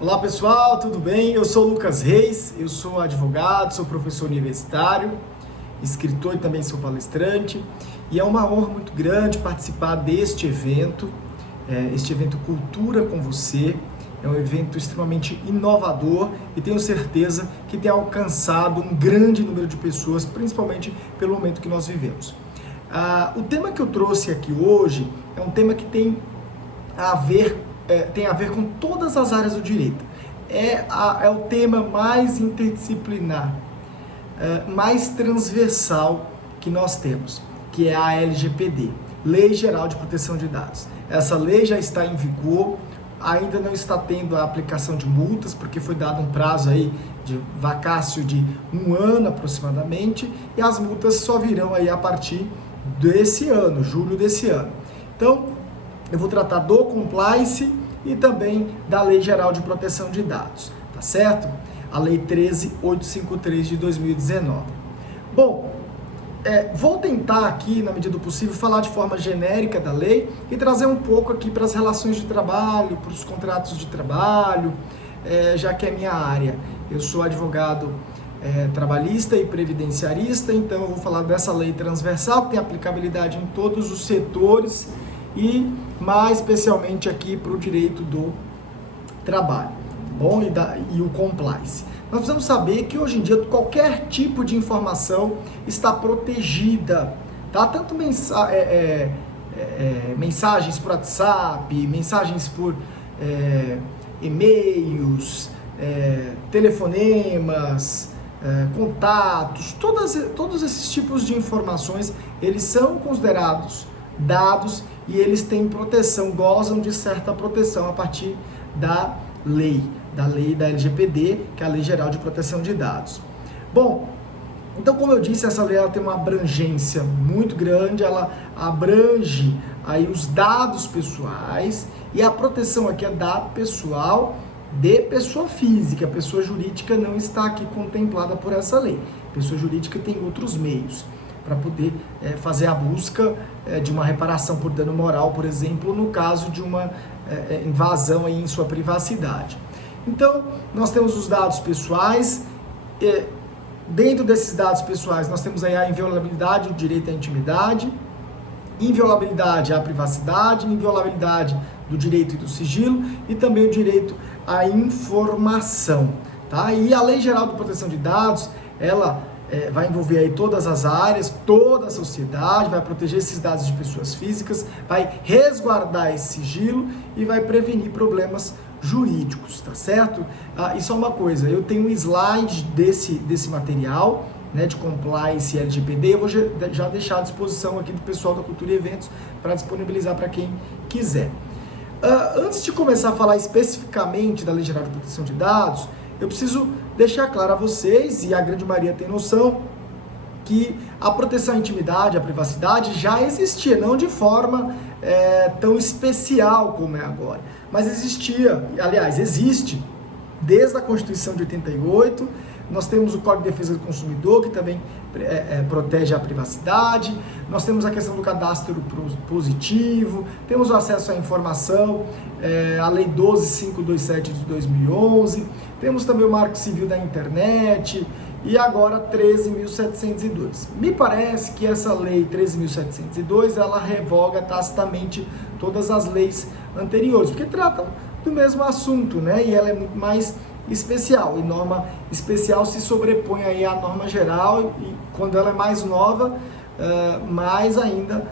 Olá pessoal, tudo bem? Eu sou Lucas Reis, eu sou advogado, sou professor universitário, escritor e também sou palestrante, e é uma honra muito grande participar deste evento, este evento Cultura com Você. É um evento extremamente inovador e tenho certeza que tem alcançado um grande número de pessoas, principalmente pelo momento que nós vivemos. O tema que eu trouxe aqui hoje é um tema que tem a ver com todas as áreas do direito. É o tema mais interdisciplinar, mais transversal que nós temos, que é a LGPD, Lei Geral de Proteção de Dados. Essa lei já está em vigor, ainda não está tendo a aplicação de multas, porque foi dado um prazo aí de vacácio de 1 ano aproximadamente, e as multas só virão aí a partir desse ano, julho desse ano. Então, eu vou tratar do compliance e também da Lei Geral de Proteção de Dados, tá certo? A Lei 13.853 de 2019. Bom, vou tentar aqui, na medida do possível, falar de forma genérica da lei e trazer um pouco aqui para as relações de trabalho, para os contratos de trabalho, já que é minha área. Eu sou advogado trabalhista e previdenciarista, então eu vou falar dessa lei transversal que tem aplicabilidade em todos os setores e mais especialmente aqui para o direito do trabalho, tá bom? E o compliance. Nós precisamos saber que hoje em dia qualquer tipo de informação está protegida, tá? Tanto mensagens por WhatsApp, mensagens por e-mails, telefonemas, contatos, todos esses tipos de informações, eles são considerados dados e eles têm proteção, gozam de certa proteção a partir da lei da LGPD, que é a Lei Geral de Proteção de Dados. Bom, então como eu disse, essa lei ela tem uma abrangência muito grande, ela abrange aí os dados pessoais e a proteção aqui é dado pessoal de pessoa física, a pessoa jurídica não está aqui contemplada por essa lei. A pessoa jurídica tem outros meios para poder fazer a busca de uma reparação por dano moral, por exemplo, no caso de uma invasão aí em sua privacidade. Então, nós temos os dados pessoais, dentro desses dados pessoais nós temos aí a inviolabilidade, o direito à intimidade, inviolabilidade à privacidade, inviolabilidade do direito e do sigilo e também o direito à informação, tá? E a Lei Geral de Proteção de Dados, ela vai envolver aí todas as áreas, toda a sociedade, vai proteger esses dados de pessoas físicas, vai resguardar esse sigilo e vai prevenir problemas jurídicos, tá certo? E só uma coisa, eu tenho um slide desse material, né, de compliance e LGPD, eu vou já deixar à disposição aqui do pessoal da Cultura e Eventos para disponibilizar para quem quiser. Antes de começar a falar especificamente da Lei Geral de Proteção de Dados, eu preciso deixar claro a vocês, e a grande maioria tem noção, que a proteção à intimidade, à privacidade já existia, não de forma tão especial como é agora, mas existia, aliás, existe, desde a Constituição de 88, nós temos o Código de Defesa do Consumidor, que também protege a privacidade, nós temos a questão do cadastro positivo, temos o acesso à informação, a Lei 12.527 de 2011, temos também o Marco Civil da Internet e agora 13.702. Me parece que essa Lei 13.702, ela revoga tacitamente todas as leis anteriores, porque tratam do mesmo assunto, né? E ela é muito mais especial, e norma especial se sobrepõe aí à norma geral e quando ela é mais nova, mais ainda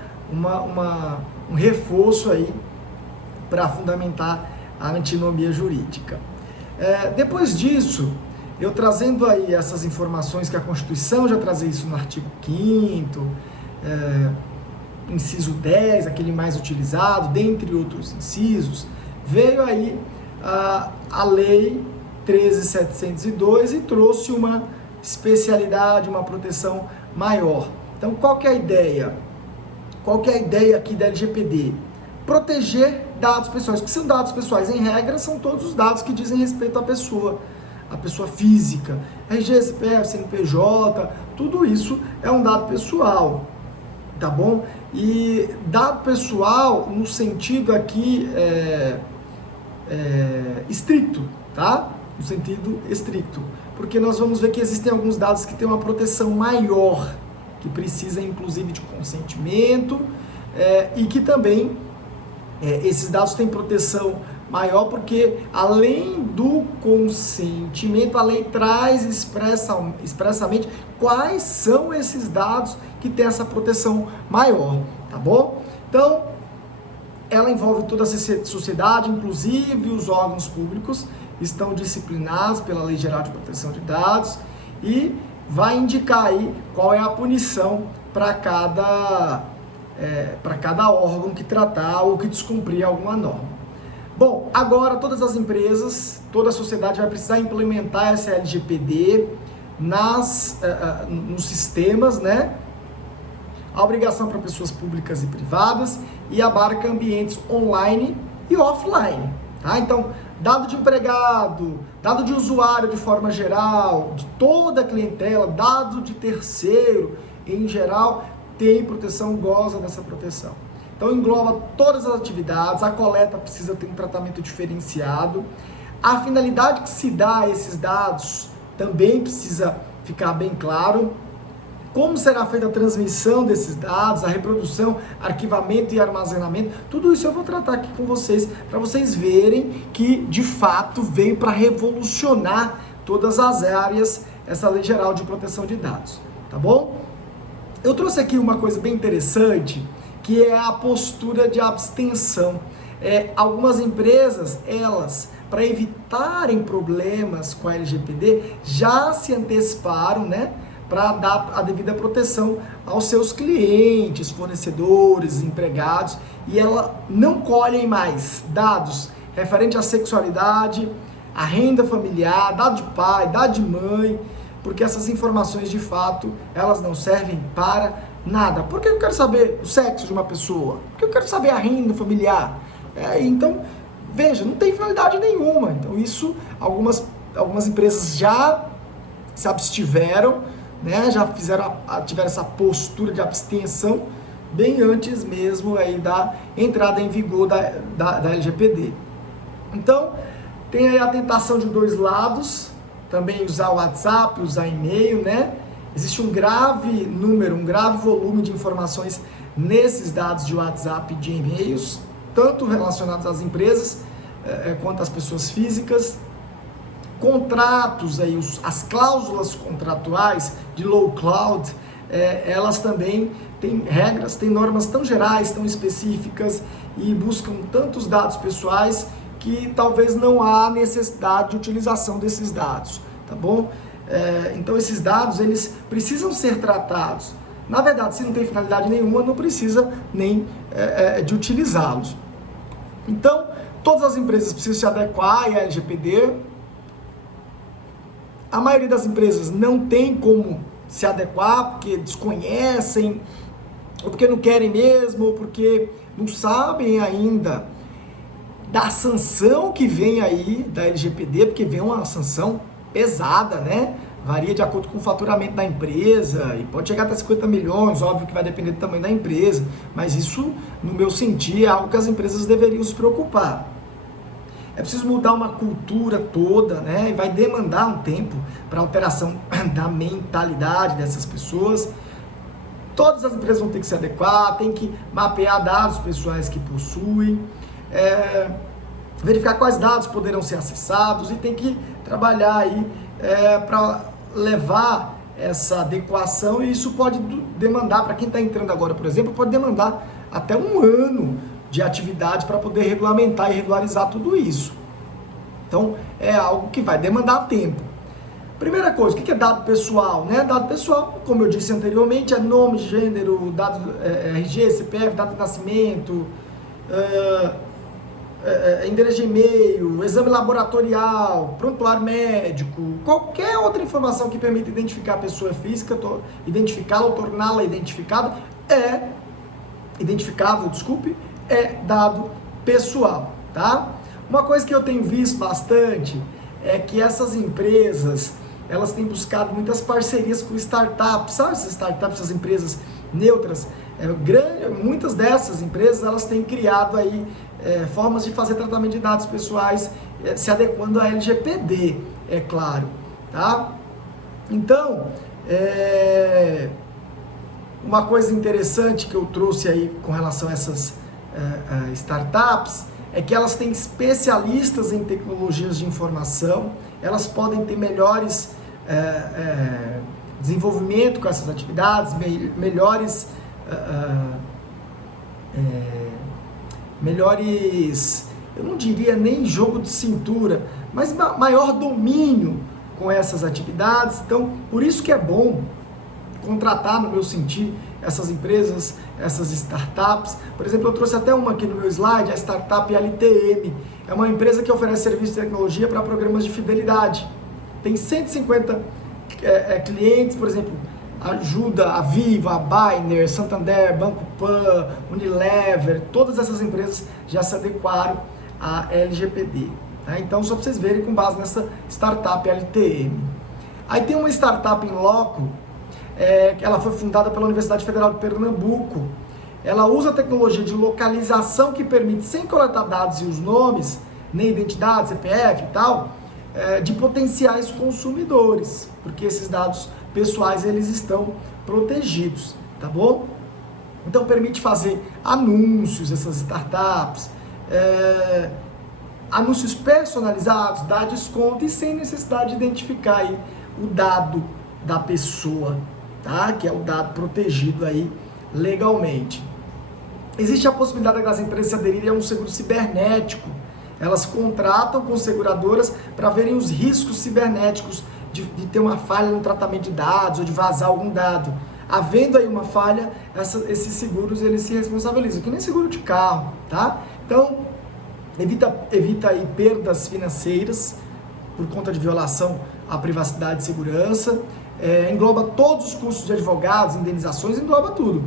um reforço aí para fundamentar a antinomia jurídica. Depois disso, eu trazendo aí essas informações que a Constituição já trazia isso no artigo 5º, inciso 10, aquele mais utilizado, dentre outros incisos, veio aí a lei 13.702 e trouxe uma especialidade, uma proteção maior. Então, qual que é a ideia? Qual que é a ideia aqui da LGPD? Proteger dados pessoais, porque são dados pessoais, em regra, são todos os dados que dizem respeito à pessoa física, RG, CPF, CNPJ, tudo isso é um dado pessoal, tá bom? E dado pessoal, no sentido aqui estricto, tá? No sentido estricto, porque nós vamos ver que existem alguns dados que têm uma proteção maior, que precisa inclusive de consentimento, e que também esses dados têm proteção maior porque, além do consentimento, a lei traz expressamente quais são esses dados que têm essa proteção maior, tá bom? Então, ela envolve toda a sociedade, inclusive os órgãos públicos estão disciplinados pela Lei Geral de Proteção de Dados e vai indicar aí qual é a punição para cada órgão que tratar ou que descumprir alguma norma. Bom, agora todas as empresas, toda a sociedade vai precisar implementar essa LGPD nos sistemas, né? A obrigação para pessoas públicas e privadas e abarca ambientes online e offline, tá? Então, dado de empregado, dado de usuário de forma geral, de toda a clientela, dado de terceiro em geral, tem proteção, goza dessa proteção. Então engloba todas as atividades, a coleta precisa ter um tratamento diferenciado, a finalidade que se dá a esses dados também precisa ficar bem claro, como será feita a transmissão desses dados, a reprodução, arquivamento e armazenamento, tudo isso eu vou tratar aqui com vocês, para vocês verem que de fato veio para revolucionar todas as áreas essa Lei Geral de Proteção de Dados, tá bom? Eu trouxe aqui uma coisa bem interessante, que é a postura de abstenção. Algumas empresas, elas, para evitarem problemas com a LGPD, já se anteciparam, né, para dar a devida proteção aos seus clientes, fornecedores, empregados, e elas não colhem mais dados referente à sexualidade, à renda familiar, dado de pai, dado de mãe, porque essas informações, de fato, elas não servem para nada. Por que eu quero saber o sexo de uma pessoa? Por que eu quero saber a renda familiar? Então, veja, não tem finalidade nenhuma. Então, isso, algumas empresas já se abstiveram, né? Já tiveram essa postura de abstenção bem antes mesmo aí da entrada em vigor da LGPD. Então, tem aí a tentação de dois lados, também usar o WhatsApp, usar e-mail, né? Existe um grave volume de informações nesses dados de WhatsApp e de e-mails, tanto relacionados às empresas quanto às pessoas físicas. Contratos, aí, as cláusulas contratuais de low cloud, elas também têm regras, têm normas tão gerais, tão específicas e buscam tantos dados pessoais que talvez não há necessidade de utilização desses dados, tá bom? Então esses dados, eles precisam ser tratados. Na verdade, se não tem finalidade nenhuma, não precisa nem de utilizá-los. Então, todas as empresas precisam se adequar à LGPD. A maioria das empresas não tem como se adequar, porque desconhecem, ou porque não querem mesmo, ou porque não sabem ainda da sanção que vem aí da LGPD, porque vem uma sanção pesada, né? Varia de acordo com o faturamento da empresa e pode chegar até 50 milhões, óbvio que vai depender do tamanho da empresa, mas isso, no meu sentir, é algo que as empresas deveriam se preocupar. É preciso mudar uma cultura toda, né? E vai demandar um tempo para alteração da mentalidade dessas pessoas. Todas as empresas vão ter que se adequar, tem que mapear dados pessoais que possuem, verificar quais dados poderão ser acessados e tem que trabalhar aí para levar essa adequação, e isso pode demandar, para quem está entrando agora, por exemplo, pode demandar até um ano de atividade para poder regulamentar e regularizar tudo isso. Então, é algo que vai demandar tempo. Primeira coisa, o que é dado pessoal? Né? Dado pessoal, como eu disse anteriormente, é nome, gênero, dado RG, CPF, data de nascimento, endereço de e-mail, exame laboratorial, prontuário médico, qualquer outra informação que permita identificar a pessoa física, identificá-la ou torná-la identificável, é dado pessoal, tá? Uma coisa que eu tenho visto bastante é que essas empresas, elas têm buscado muitas parcerias com startups, sabe essas startups, essas empresas neutras? Muitas dessas empresas, elas têm criado aí formas de fazer tratamento de dados pessoais, se adequando à LGPD, é claro, tá? Então, uma coisa interessante que eu trouxe aí com relação a essas startups é que elas têm especialistas em tecnologias de informação, elas podem ter melhores desenvolvimento com essas atividades, melhores, eu não diria nem jogo de cintura, mas maior domínio com essas atividades. Então, por isso que é bom contratar, no meu sentir, essas empresas, essas startups. Por exemplo, eu trouxe até uma aqui no meu slide, a startup LTM. É uma empresa que oferece serviço de tecnologia para programas de fidelidade. Tem 150 clientes, por exemplo, ajuda a Viva, a Biner, Santander, Banco Pan, Unilever, todas essas empresas já se adequaram à LGPD. Tá? Então, só para vocês verem com base nessa startup LTM. Aí tem uma startup em loco, ela foi fundada pela Universidade Federal de Pernambuco. Ela usa a tecnologia de localização que permite, sem coletar dados e os nomes, nem identidade, CPF e tal, de potenciais consumidores, porque esses dados pessoais eles estão protegidos, tá bom? Então permite fazer anúncios, essas startups, anúncios personalizados, dar desconto e sem necessidade de identificar aí o dado da pessoa, tá? Que é o dado protegido aí legalmente. Existe a possibilidade das empresas se aderirem a um seguro cibernético. Elas contratam com seguradoras para verem os riscos cibernéticos de ter uma falha no tratamento de dados ou de vazar algum dado. Havendo aí uma falha, esses seguros eles se responsabilizam, que nem seguro de carro, tá? Então, evita aí perdas financeiras por conta de violação à privacidade e segurança, engloba todos os custos de advogados, indenizações, engloba tudo.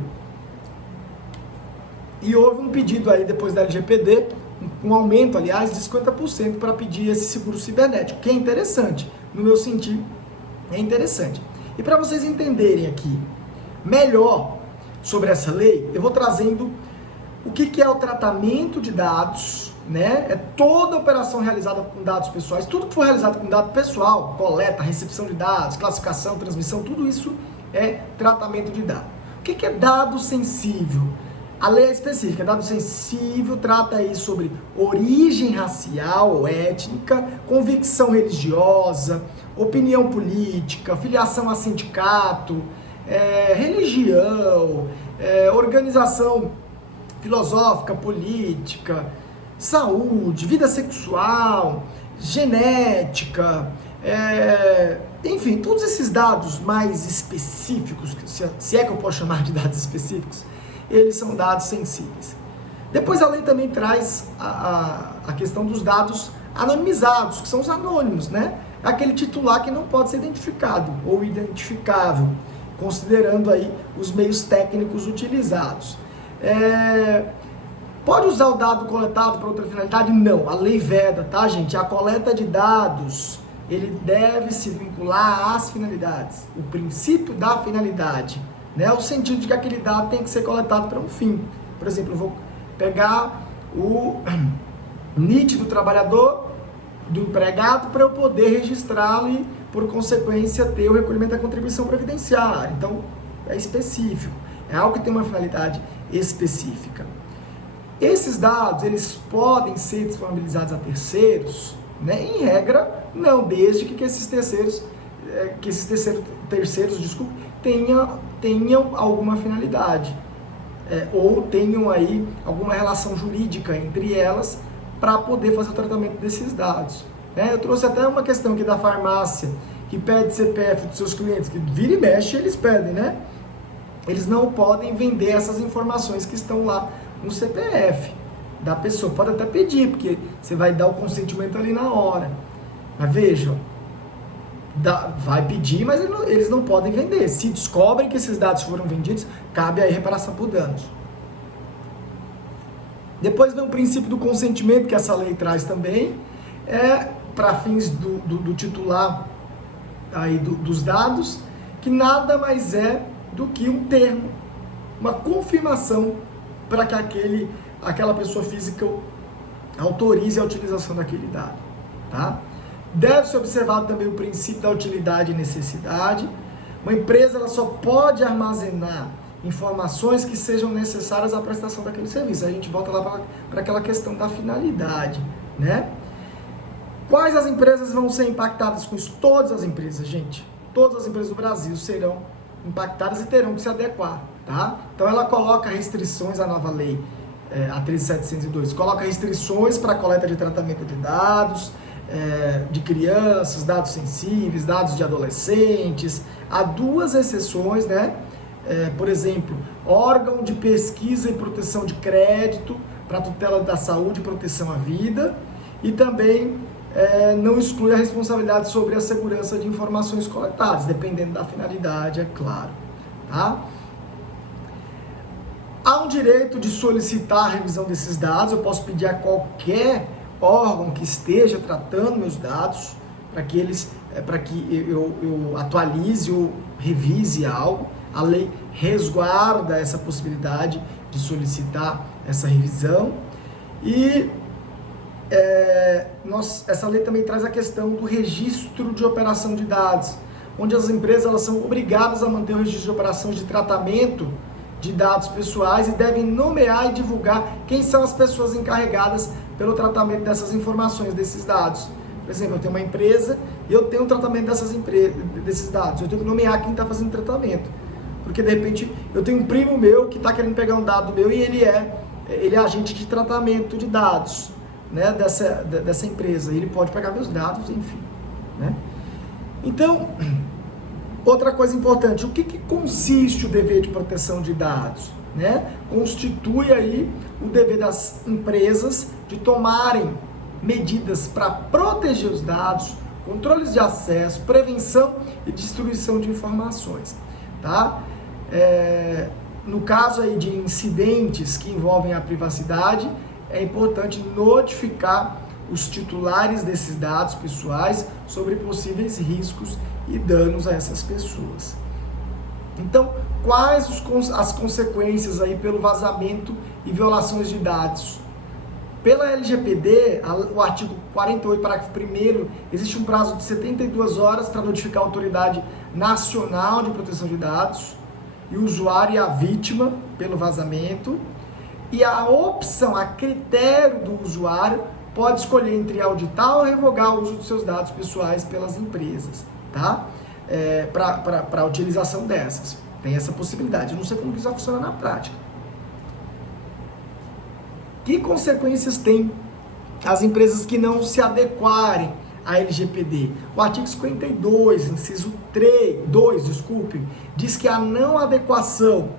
E houve um pedido aí depois da LGPD, um aumento, aliás, de 50% para pedir esse seguro cibernético, que é interessante, no meu sentir, é interessante. E para vocês entenderem aqui melhor sobre essa lei, eu vou trazendo o que é o tratamento de dados, né? É toda operação realizada com dados pessoais, tudo que for realizado com dado pessoal, coleta, recepção de dados, classificação, transmissão, tudo isso é tratamento de dados. O que é dado sensível? A lei é específica, dado sensível trata aí sobre origem racial ou étnica, convicção religiosa, opinião política, filiação a sindicato, religião, organização filosófica, política, saúde, vida sexual, genética, enfim, todos esses dados mais específicos, se é que eu posso chamar de dados específicos, eles são dados sensíveis. Depois a lei também traz a questão dos dados anonimizados, que são os anônimos, né? Aquele titular que não pode ser identificado ou identificável, considerando aí os meios técnicos utilizados. Pode usar o dado coletado para outra finalidade? Não, a lei veda, tá, gente? A coleta de dados, ele deve se vincular às finalidades, o princípio da finalidade, né? O sentido de que aquele dado tem que ser coletado para um fim. Por exemplo, eu vou pegar o NIT do trabalhador, do empregado, para eu poder registrá-lo e, por consequência, ter o recolhimento da contribuição previdenciária. Então, é específico, é algo que tem uma finalidade específica. Esses dados, eles podem ser disponibilizados a terceiros, né? Em regra, não, desde que esses terceiros, tenham alguma finalidade, ou tenham aí alguma relação jurídica entre elas para poder fazer o tratamento desses dados. Eu trouxe até uma questão aqui da farmácia, que pede CPF dos seus clientes, que vira e mexe eles pedem, né? Eles não podem vender essas informações que estão lá no CPF da pessoa. Pode até pedir, porque você vai dar o consentimento ali na hora. Mas vejam, vai pedir, mas eles não podem vender. Se descobrem que esses dados foram vendidos, cabe aí reparação por danos. Depois vem o princípio do consentimento, que essa lei traz também, para fins do titular aí dos dados, que nada mais é do que um termo, uma confirmação para que aquela pessoa física autorize a utilização daquele dado, tá? Deve-se observar também o princípio da utilidade e necessidade. Uma empresa ela só pode armazenar informações que sejam necessárias à prestação daquele serviço. A gente volta lá para aquela questão da finalidade, né? Quais as empresas vão ser impactadas com isso? Todas as empresas, gente. Todas as empresas do Brasil serão impactadas e terão que se adequar, tá? Então ela coloca restrições, a nova lei, a 13.702, coloca restrições para a coleta de tratamento de dados, de crianças, dados sensíveis, dados de adolescentes. Há duas exceções, né? Por exemplo, órgão de pesquisa e proteção de crédito para tutela da saúde e proteção à vida, e também não exclui a responsabilidade sobre a segurança de informações coletadas, dependendo da finalidade, é claro. Tá? Há um direito de solicitar a revisão desses dados. Eu posso pedir a qualquer órgão que esteja tratando meus dados para que eu atualize ou revise algo. A lei resguarda essa possibilidade de solicitar essa revisão. E essa lei também traz a questão do registro de operação de dados, onde as empresas elas são obrigadas a manter o registro de operações de tratamento de dados pessoais e devem nomear e divulgar quem são as pessoas encarregadas pelo tratamento dessas informações, desses dados. Por exemplo, eu tenho uma empresa e eu tenho um tratamento desses dados. Eu tenho que nomear quem está fazendo tratamento. Porque, de repente, eu tenho um primo meu que está querendo pegar um dado meu e ele é agente de tratamento de dados, né, dessa empresa. Ele pode pegar meus dados, enfim. Né? Então, outra coisa importante, o que consiste o dever de proteção de dados? Né? Constitui aí o dever das empresas de tomarem medidas para proteger os dados, controles de acesso, prevenção e distribuição de informações. Tá? No caso aí de incidentes que envolvem a privacidade, é importante notificar os titulares desses dados pessoais sobre possíveis riscos e danos a essas pessoas. Então, quais as consequências aí pelo vazamento e violações de dados? Pela LGPD, o artigo 48, parágrafo 1º, existe um prazo de 72 horas para notificar a Autoridade Nacional de Proteção de Dados e o usuário e a vítima pelo vazamento. E a opção, a critério do usuário, pode escolher entre auditar ou revogar o uso dos seus dados pessoais pelas empresas, tá? Para a utilização dessas. Tem essa possibilidade. Eu não sei como isso vai funcionar na prática. Que consequências tem as empresas que não se adequarem à LGPD? O artigo 52, inciso 2, diz que a não adequação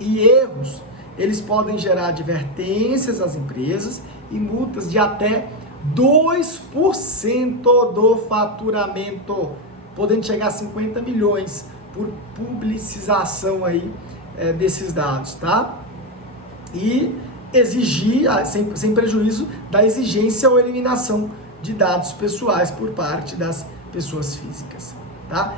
e erros, eles podem gerar advertências às empresas e multas de até 2% do faturamento, podendo chegar a 50 milhões por publicização aí, desses dados, tá? E exigir, sem prejuízo da exigência ou eliminação de dados pessoais por parte das pessoas físicas, tá?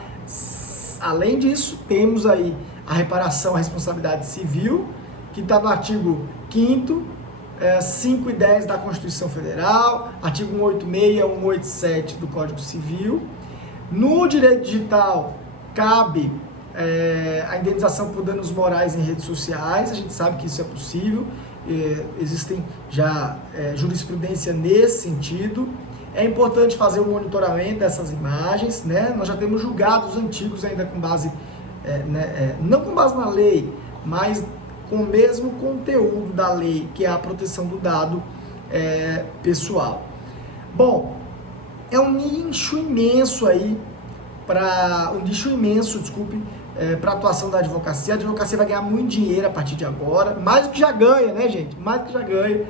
Além disso, temos aí a reparação à responsabilidade civil, que está no artigo 5º, 5 e 10 da Constituição Federal, artigo 186 e 187 do Código Civil. No direito digital, cabe a indenização por danos morais em redes sociais. A gente sabe que isso é possível, existem já jurisprudência nesse sentido. É importante fazer o monitoramento dessas imagens, né? Nós já temos julgados antigos ainda com base, não com base na lei, mas com o mesmo conteúdo da lei, que é a proteção do dado pessoal. Bom, é um nicho imenso aí, para a atuação da advocacia. A advocacia vai ganhar muito dinheiro a partir de agora, mais do que já ganha, né, gente? Mais do que já ganha.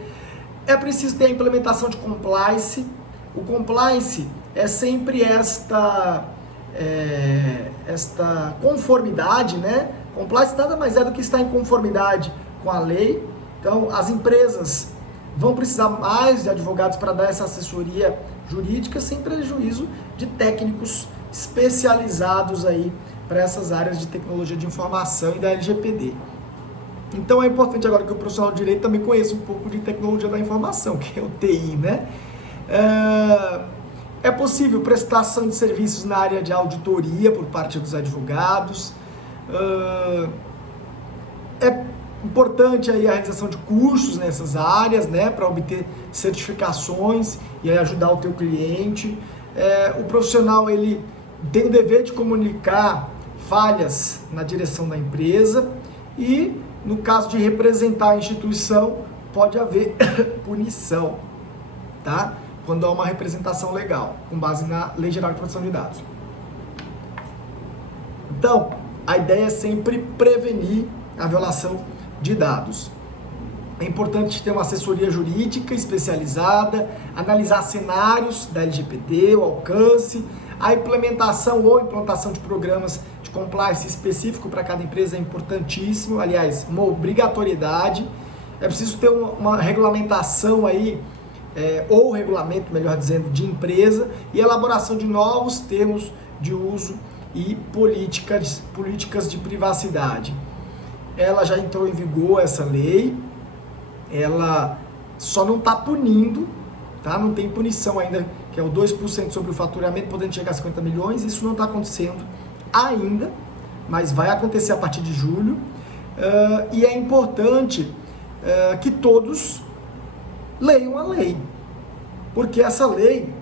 É preciso ter a implementação de compliance. O compliance é sempre esta conformidade, né? Compliance nada mais é do que estar em conformidade com a lei. Então, as empresas vão precisar mais de advogados para dar essa assessoria jurídica, sem prejuízo de técnicos especializados aí para essas áreas de tecnologia de informação e da LGPD. Então é importante agora que o profissional de direito também conheça um pouco de tecnologia da informação, que é o TI, né? É possível prestação de serviços na área de auditoria por parte dos advogados. É importante aí a realização de cursos nessas áreas, né, para obter certificações e aí ajudar o teu cliente. O profissional ele tem o dever de comunicar falhas na direção da empresa e, no caso de representar a instituição, pode haver punição, tá? Quando há uma representação legal, com base na Lei Geral de Proteção de Dados. Então, a ideia é sempre prevenir a violação de dados. É importante ter uma assessoria jurídica especializada, analisar cenários da LGPD, o alcance, a implementação ou implantação de programas de compliance específico para cada empresa é importantíssimo, aliás, uma obrigatoriedade. É preciso ter uma regulamentação aí, ou regulamento, melhor dizendo, de empresa e elaboração de novos termos de uso e políticas de privacidade. Ela já entrou em vigor, essa lei, ela só não está punindo, tá? Não tem punição ainda, que é o 2% sobre o faturamento, podendo chegar a 50 milhões, isso não está acontecendo ainda, mas vai acontecer a partir de julho, e é importante que todos leiam a lei, porque essa lei,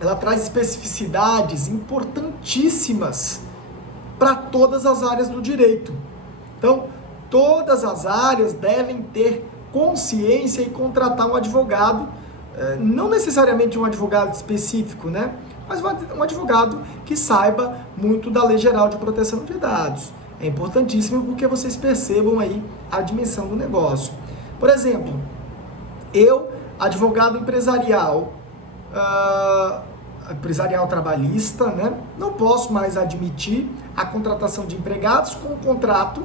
ela traz especificidades importantíssimas para todas as áreas do direito. Então, todas as áreas devem ter consciência e contratar um advogado, não necessariamente um advogado específico, né? Mas um advogado que saiba muito da Lei Geral de Proteção de Dados. É importantíssimo porque vocês percebam aí a dimensão do negócio. Por exemplo, eu, advogado empresarial trabalhista, né? Não posso mais admitir a contratação de empregados com contrato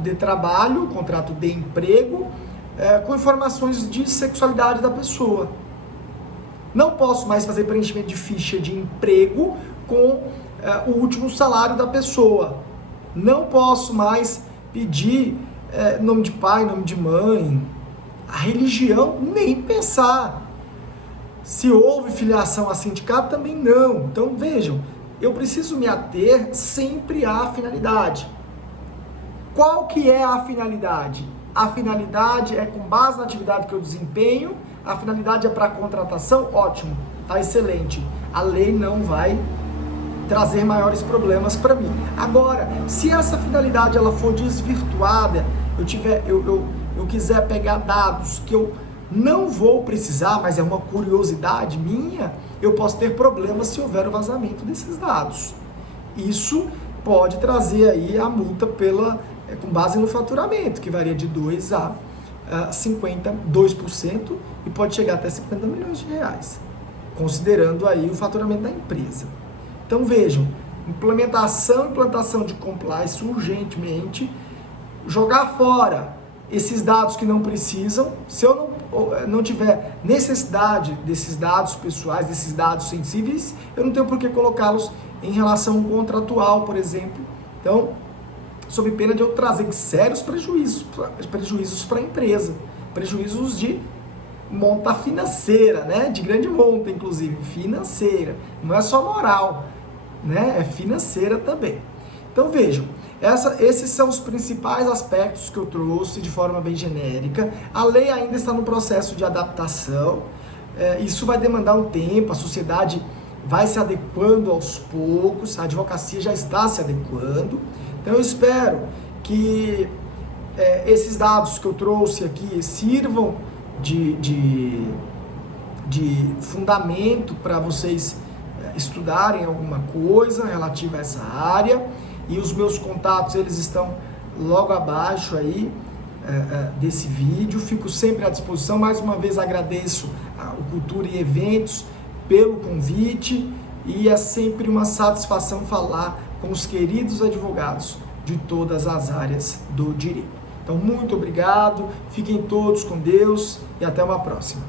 de trabalho, contrato de emprego, com informações de sexualidade da pessoa. Não posso mais fazer preenchimento de ficha de emprego com o último salário da pessoa. Não posso mais pedir nome de pai, nome de mãe, a religião, nem pensar. Se houve filiação a sindicato, também não. Então, vejam, eu preciso me ater sempre à finalidade. Qual que é a finalidade? A finalidade é com base na atividade que eu desempenho, a finalidade é para a contratação, ótimo, tá excelente. A lei não vai trazer maiores problemas para mim. Agora, se essa finalidade ela for desvirtuada, eu quiser pegar dados que eu não vou precisar, mas é uma curiosidade minha, eu posso ter problemas se houver o vazamento desses dados. Isso pode trazer aí a multa com base no faturamento, que varia de 2% a 52% e pode chegar até 50 milhões de reais, considerando aí o faturamento da empresa. Então vejam, implantação de compliance urgentemente, jogar fora esses dados que não precisam. Se eu não tiver necessidade desses dados pessoais, desses dados sensíveis, eu não tenho por que colocá-los em relação contratual, por exemplo. Então, sob pena de eu trazer sérios prejuízos para a empresa, prejuízos de monta financeira, né? De grande monta, inclusive, financeira. Não é só moral, né? É financeira também. Então, vejam, esses são os principais aspectos que eu trouxe de forma bem genérica. A lei ainda está no processo de adaptação, isso vai demandar um tempo, a sociedade vai se adequando aos poucos, a advocacia já está se adequando. Então eu espero que esses dados que eu trouxe aqui sirvam de fundamento para vocês estudarem alguma coisa relativa a essa área. E os meus contatos, eles estão logo abaixo aí desse vídeo. Fico sempre à disposição. Mais uma vez agradeço o Cultura e Eventos pelo convite. E é sempre uma satisfação falar com os queridos advogados de todas as áreas do direito. Então, muito obrigado. Fiquem todos com Deus e até uma próxima.